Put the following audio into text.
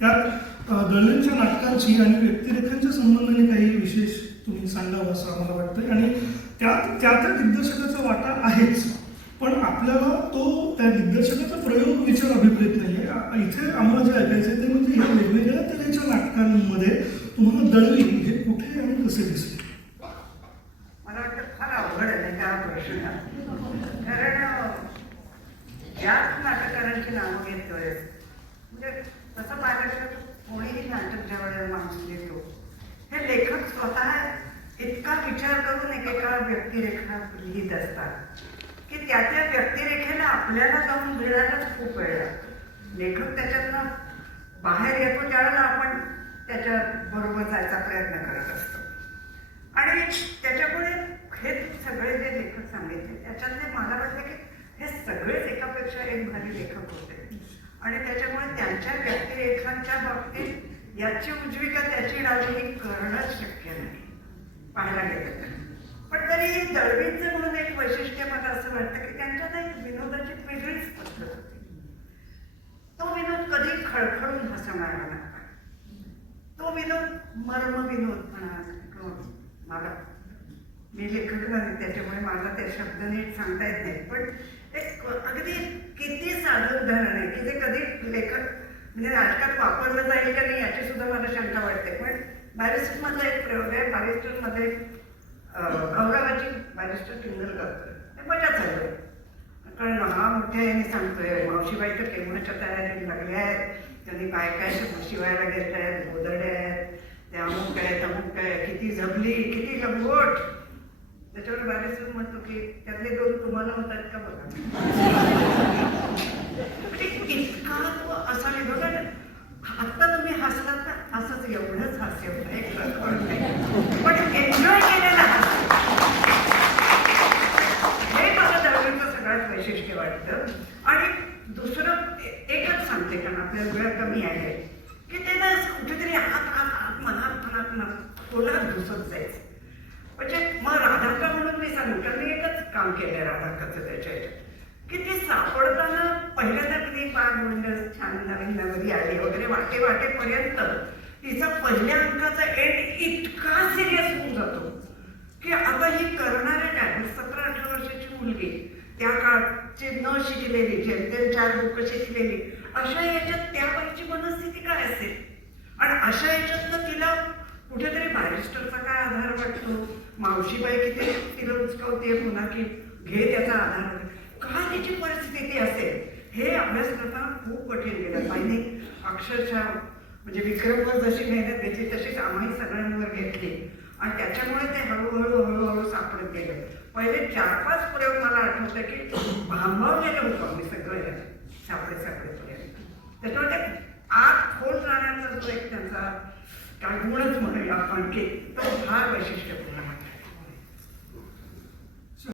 त्यात अ, नाटकांची आणि व्यक्तिरेखांच्या संबंधाने काही विशेष तुम्ही सांगावं असं आम्हाला वाटतंय. आणि त्यात त्या त्या दिग्दर्शकाचा वाटा आहेच पण आपल्याला तो त्या दिग्दर्शकाचा प्रयोग विचार अभिप्रेत नाही आहे इथे आम्हाला जे ऐकायचं आहे ते म्हणजे ह्या वेगवेगळ्या तऱ्हेच्या नाटकांमध्ये तुम्हाला दळवी हे कुठे आणि कसे दिसले? मला वाटतं फार अवघड आहे त्या प्रश्न? कारण ज्याच याच नाटककारांची नावं घेतोय म्हणजे तसं पाहिलं कोणीही नाटक ज्या वेळेला माणूस लिहितो हे लेखक स्वतः इतका विचार करून एकेका व्यक्तिरेखा लिहित असतात की त्या त्या व्यक्तिरेखेला आपल्याला जाऊन भिडायलाच खूप वेळ लागतो. लेखक त्याच्यातनं बाहेर येतो त्यावेळेला आपण त्याच्या बरोबर जायचा प्रयत्न करत असतो. आणि त्याच्यामुळे हे सगळे जे लेखक सांगितले त्याच्यातले मला वाटतं की हे सगळेच एकापेक्षा एक भारी लेखक होते. आणि त्याच्यामुळे त्यांच्या व्यक्तिरेखांच्या बाबतीत याची उजवी का त्याची डावी ही करणंच शक्य नाही पाहायला गेलं तर. पण तरी दळवींचं म्हणून एक वैशिष्ट्य मला असं वाटतं की त्यांच्यात एक विनोदाची वेगळीच पद्धत होती. तो विनोद कधी खळखळून हसणारा नका तो विनोद मर्म विनोद म्हणा मला मी लेखक नाही त्याच्यामुळे मला ते शब्द नीट सांगता येत नाही पण एक अगदी किती साधं उदाहरण आहे की ते कधी लेखक म्हणजे नाटकात वापरलं जाईल का नाही याची सुद्धा मला शंका वाटते. पण बॅरिस्टरमधला एक प्रयोग आहे. बॅरिस्टरमध्ये अं, गौरवाची बॅरिस्टर टिंगल करतोय ते मजा चालू आहे. कारण हा मोठ्या याने सांगतोय मावशीबाई तर केव्हाच्या तयारी लागल्या आहेत? त्यांनी काय काय शिवायला घेत आहेत गोदडे आहेत त्या अमुक आहे तमुक आहे किती जमली किती लंगोट. त्याच्यावर बॅरिस्टर म्हणतो की त्यातले दोन तुम्हाला होतात का बघा. म्हणजे इतका तो असा लिहितो आत्ता तुम्ही हसलात ना असंच एवढंच हास्य पण एन्जॉय केलेला हे मला दळवीचं सगळ्यात वैशिष्ट्य वाटतं. आणि दुसरं एकच सांगते कारण आपल्याला वेळ कमी आहे. की ते ना कुठेतरी आत आत आत मनात मनात मनात खोलात घुसत जायचं म्हणजे मग राधाका म्हणून मी सांगू कारण मी एकच काम त्याच्या की ते सापडताना पहिल्यांदा किती पाच म्हणजे छान नवीन नगरी आली वगैरे वाटे वाटेपर्यंत तिचा पहिल्या अंकाचा एंड इतका सिरियस होऊन जातो की आता ही करणाऱ्या काय? सतरा अठरा वर्षाची मुलगी त्या काळचे न शिकलेली जेमतेम चार बुक शिकलेली अशा याच्यात त्या बाईची मनस्थिती काय असेल? आणि अशा याच्यातनं तिला कुठेतरी बॅरिस्टरचा काय आधार वाटतो? मावशीबाई किती तिला उचकावते पुन्हा की घे त्याचा आधार काय त्याची परिस्थिती असेल? हे अभ्यास करताना खूप कठीण गेलं. बाईने अक्षरशः म्हणजे विक्रमवर जशी मेहनत घेतली तशीच आम्ही सगळ्यांवर घेतली. आणि त्याच्यामुळे ते हळूहळू हळूहळू सापडत गेले. पहिले चार पाच प्रयोग मला आठवतं की भांबावलेलं होतं आम्ही सगळं सापडे सापडेपर्यंत त्याच्यामुळे ते आत खोल जाण्याचा जो एक त्यांचा कारण गुणच म्हणूया आपण की फार वैशिष्ट्यपूर्ण म्हणतात